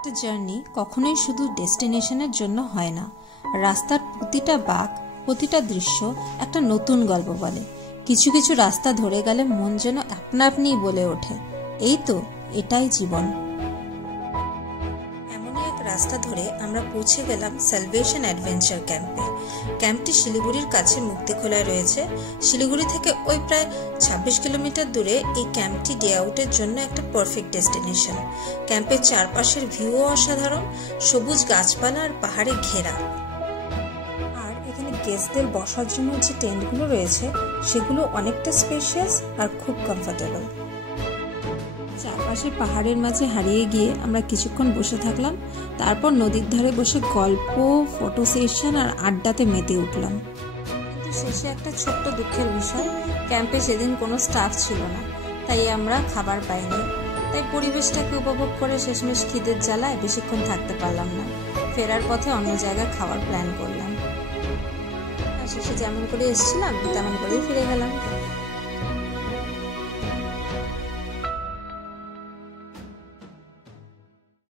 একটা জার্নি কখনোই শুধু ডেস্টিনেশনের জন্য হয় না। রাস্তার প্রতিটা বাঁক, প্রতিটা দৃশ্য একটা নতুন গল্প বলে। কিছু কিছু রাস্তা ধরে গেলে মন যেন আপনা আপনিই বলে ওঠে, এই তো, এটাই জীবন। এমনই এক রাস্তা ধরে আমরা পৌঁছে গেলাম সালভেশন অ্যাডভেঞ্চার ক্যাম্পে। ক্যাম্পটি শিলিগুড়ির কাছে মুক্তিখোলায় রয়েছে। শিলিগুড়ি থেকে ওই প্রায় 26 কিলোমিটার দূরে এই ক্যাম্পটি ডে আউটের জন্য একটা পারফেক্ট ডেস্টিনেশন। ক্যাম্পের চারপাশের ভিউও অসাধারণ, সবুজ গাছপালা আর পাহাড়ে ঘেরা। আর এখানে গেস্টদের বসার জন্য যে টেন্টগুলো রয়েছে সেগুলো অনেকটা স্পেশিয়াস আর খুব কমফোর্টেবল। চারপাশে পাহাড়ের মাঝে হারিয়ে গিয়ে আমরা কিছুক্ষণ বসে থাকলাম। তারপর নদীর ধারে বসে গল্প, ফটো সেশন আর আড্ডাতে মেতে উঠলাম। কিন্তু শেষে একটা ছোট্ট দুঃখের বিষয়, ক্যাম্পে সেদিন কোনো স্টাফ ছিল না, তাই আমরা খাবার পাইনি। তাই পরিবেশটাকে উপভোগ করে শেষমেশ খিদের জ্বালায় বেশিক্ষণ থাকতে পারলাম না। ফেরার পথে অন্য জায়গায় খাওয়ার প্ল্যান করলাম। আর শেষে যেমন করে এসেছিলাম তেমন করেই ফিরে গেলাম।